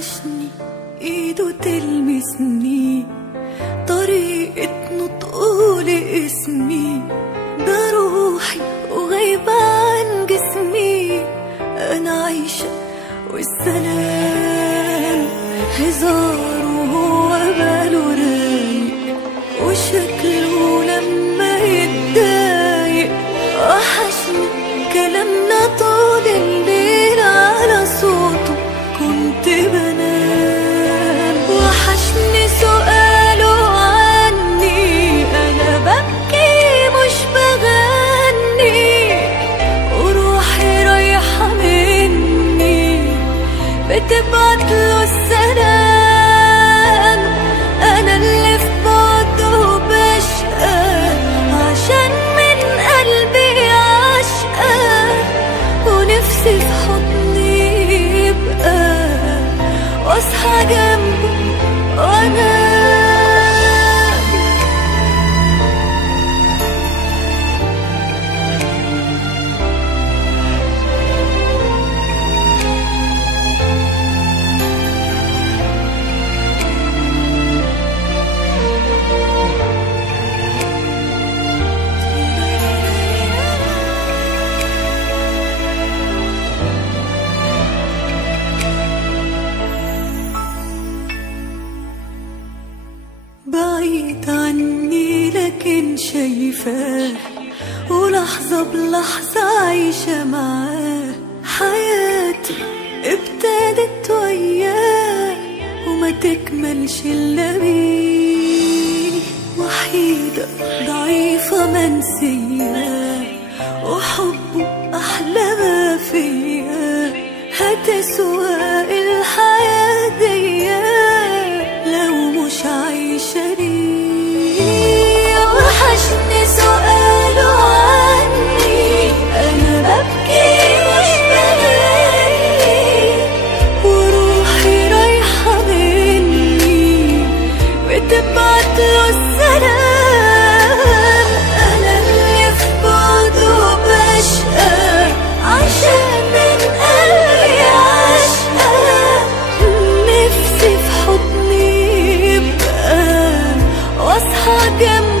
وحشني ايده تلمسني، طريقة نطقه لاسمي، ده روحي وغايبة عن جسمي. انا عايشة والسلام هزار وهو باله رايق، وشكله لما يتضايق. وحشني كلامنا طول الليل على صوته كنت بنام. وحشني سؤاله عني انا ببكي مش بغني، وروحي رايحة مني بتبعتله السلام. انا اللي في بعده بشقى عشان من قلبي عشقى، ونفسي في حضني يبقى واصحى جنبه وانا بعيد عني لكن شايفاه، ولحظة بلحظة عايشة معاه. حياتي ابتدت وياه وما تكملش إلا بيه. وحيدة ضعيفة منسية وحبه أحلى ما فيا، هتسوى الحياة دي لو مش عايشة ليه. وحشني سؤاله عني أنا ببكي مش بغني، وروحي رايحة مني بتبعتله السلام. أنا اللي في بعده بشقى عشان من قلبي عشقى، نفسي في حضني يبقى واصحى جنبي